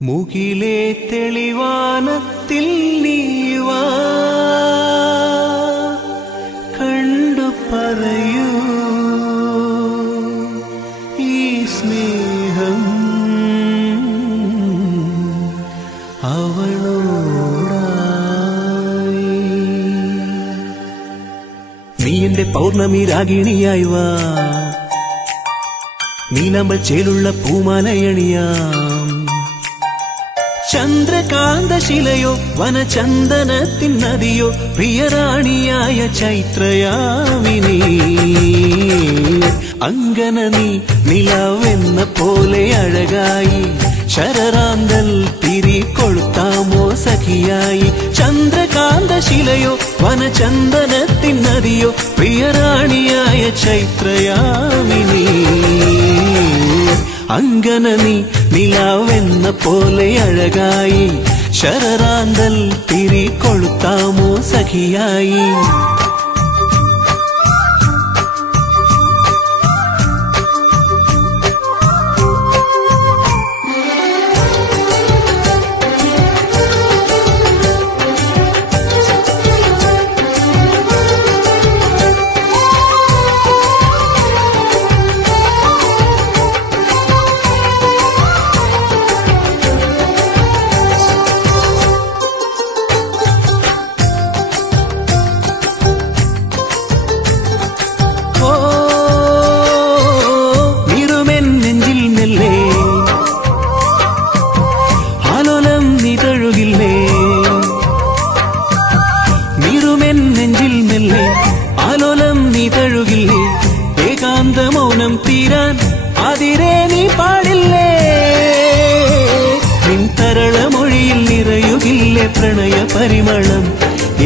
മുകിലേ തെളിവാനത്തിൽ നീവാ കണ്ടു പറയൂ ഈ സ്നേഹം അവളോടായി. നീ എന്റെ പൗർണമി രാഗിണിയായി വാ, നീലാമ്പൽ ചേലുള്ള പൂമാലയണിയാം. ചന്ദ്രകാന്തശിലയോ വനചന്ദനത്തിൻ നദിയോ പ്രിയറാണിയായ ചൈത്രയാമിനി. അങ്കന നീ നിലാവെന്ന പോലെ അഴകായി, ശരറാന്തൽ തിരി കൊളുത്താമോ സഖിയായി. ചന്ദ്രകാന്തശിലയോ വനചന്ദനത്തിൻ നദിയോ പ്രിയറാണിയായ ചൈത്രയാമിനി. അങ്കന നീ നിലാവെന്ന പോലെ അഴകായി, ശരറാന്തൽ തിരി കൊളുത്താമോ സഖിയായി. ഏകാന്ത മൗനം തീരാൻ അതിരേ നീ പാടില്ലേ? നിൻ തരള മൊഴിയിൽ നിറയുകില്ലേ പ്രണയ പരിമളം?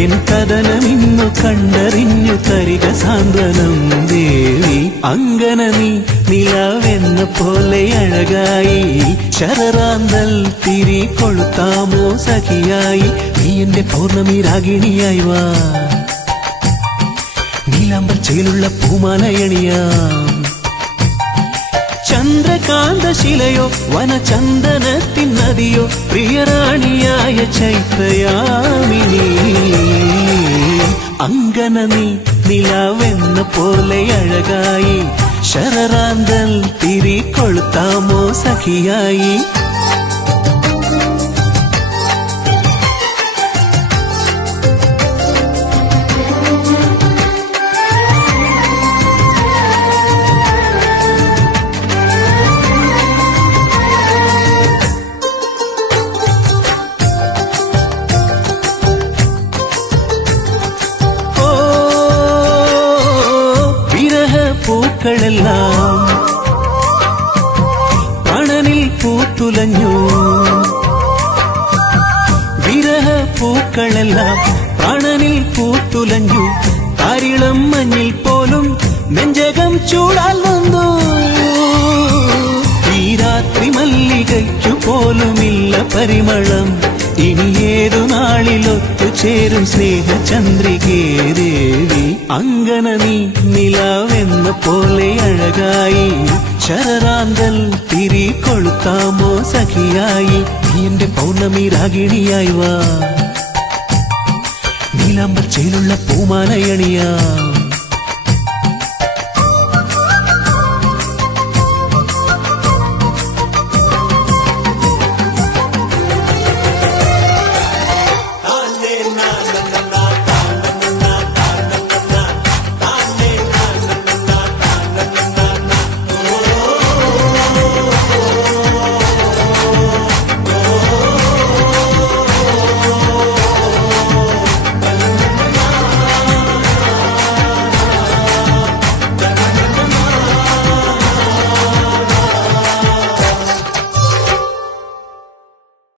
എൻ കഥനമിന്നു കണ്ടറിഞ്ഞു തരിക സാന്ത്വനം ദേവി. അങ്കന നീ നിലാവെന്ന പോലെ അഴകായി, ശരറാന്തൽ തിരി കൊളുത്താമോ സഖിയായി. നീ എന്റെ പൗർണമി രാഗിണിയായി വാ, നീലാമ്പൽ ചേലുള്ള പൂമാലയണിയാം. ചന്ദ്രകാന്തശിലയോ വനചന്ദനത്തിൻ നദിയോ പ്രിയറാണിയായ ചൈത്രയാമിനി. അങ്കന നീ നിലാവെന്ന പോലെ അഴകായി, ശരറാന്തൽ തിരി കൊളുത്താമോ സഖിയായി. പൂക്കളെല്ലാം പ്രാണനിൽ പൂത്തുലഞ്ഞു, വിരഹ പൂക്കളെല്ലാം പ്രാണനിൽ പൂത്തുലഞ്ഞു. താരിളം മഞ്ഞിൽ പോലും നെഞ്ചകം ചൂടാൽ വന്നു. ഈ രാത്രി മല്ലികയ്ക്കു പോലുമില്ല പരിമളം. ഇനി ഏതു നാളിലൊത്തുചേരും സ്നേഹചന്ദ്രികേ ദേവി. അങ്കന നീ നിലാവെന്ന പോലെ അഴകായി, ശരറാന്തൽ തിരി കൊളുത്താമോ സഖിയായി. നീ എന്റെ പൗർണമി രാഗിണിയായി വാ, നീലാമ്പൽ ചേലുള്ള പൂമാലയണിയാം.